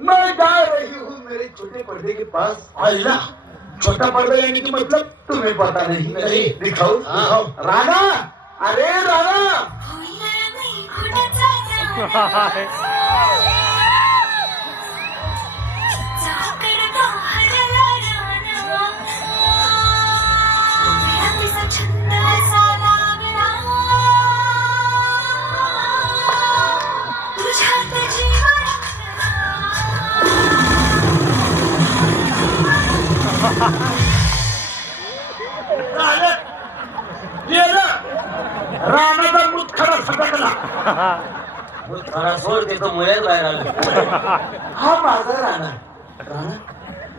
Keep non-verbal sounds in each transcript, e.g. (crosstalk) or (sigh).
मैं जा रही हूँ मेरे छोटे पर्दे के पास। अल्लाह। छोटा पर्दा यानी कि मतलब तुम्हें पता नहीं। नहीं। दिखाओ हाँ। दिखाओ। राणा! अरे राणा! (laughs) राणाचा मुतखडा फटकला सोड बाहेर हा माझा राणा राणा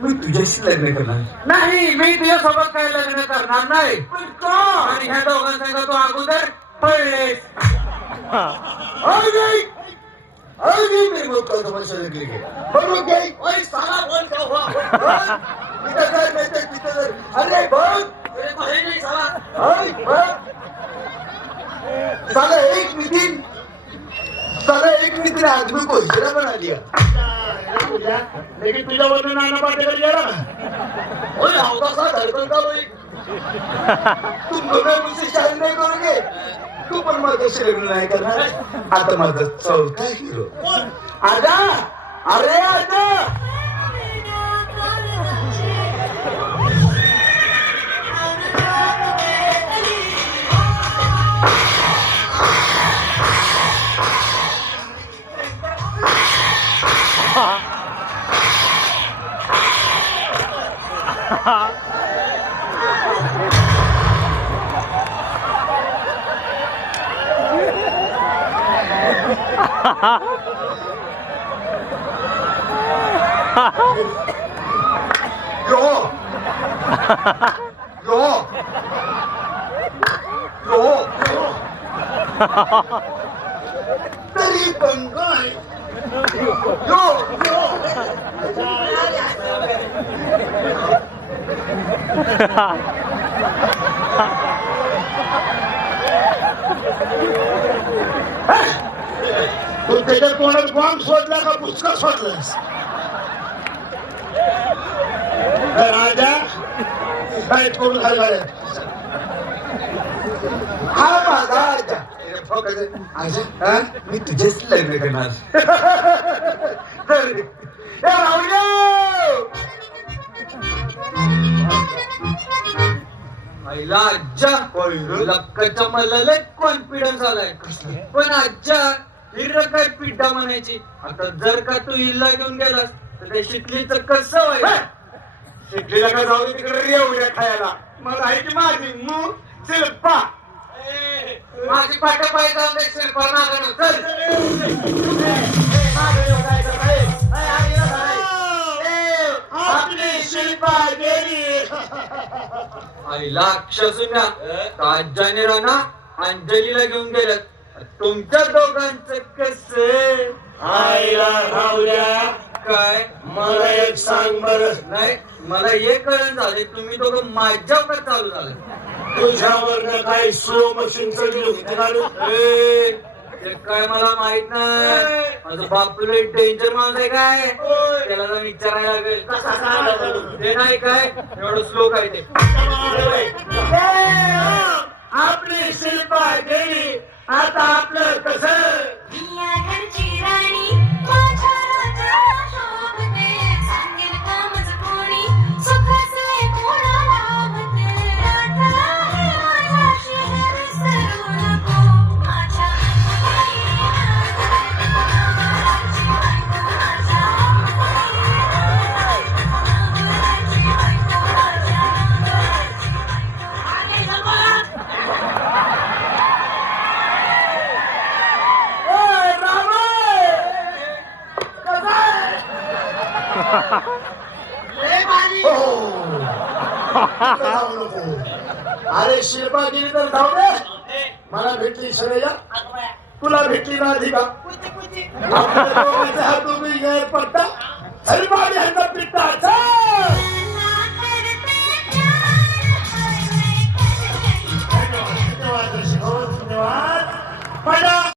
मी तुझ्याशी लग्न करणार नाही. मी तुझ्यासोबत काय लग्न करणार नाही पण का आणि ह्या दोघांचा तो अगोदर पळले अरे मी बोलतो तुम्हाला मेरे बरोबर कर मैं तो इधर कर अरे बघ है नहीं साला साला एक नितिन साला एक नितिन आदमी को हिजरा बना दिया लेकिन तुझ्यावरून नाना पाटेकर गेला ना. ओय, अवकाशात धडकन का होई? मुझसे शादी नहीं करोगे तू पण माझ्याशी लग्न नाही करणार आता माझा चौथा हिरो आजा अरे आजा Bloody bungay! रो पण तू त्याच्या तोंडात बॉम्ब सोडला का पुस्तक सोडलास? राजा काय कोण खाली हा मी तुझ्याशी लग्न करणार! पहिला आज्जा लक्काच्या मला कॉन्फिडन्स आलाय पण आज्जा हिर काय पिड्डा म्हणायची. आता जर का तू हिल्ला घेऊन गेलास तर त्या शिकलीच कसं व्हायचं शिकलेला का जाऊ तिकडे? रेवड्या खायला. मला आहे की माझी मू शिल्पा माझी पाठ पाय जाऊन दे शिल्पा नागण चल. आपली शिल्पा गेली. आईला अक्षसुन्या आज्जाने राणा अंजलीला घेऊन गेल्यात तुमच्या दोघांचं कस? आईला राहुल्या काय? मला एक सांग बर. नाही मला हे कळण झाले तुम्ही दोघं माझ्यावर चालू झालं. तुझ्यावर काही स्लो मशीन चढली काय मला माहीत नाही. माझं बापूला डेंजर माणूस आहे काय? त्याला जरा विचारायला लागेल. ते नाही काय? एवढं स्लो काय ते? अरे शिल्पा गेली तर जाऊ दे मला भेटली श्रेया तुला भेटली ना अधिका तुम्ही गैर पट्टा शिल्पा ह्यांचा पिट्टा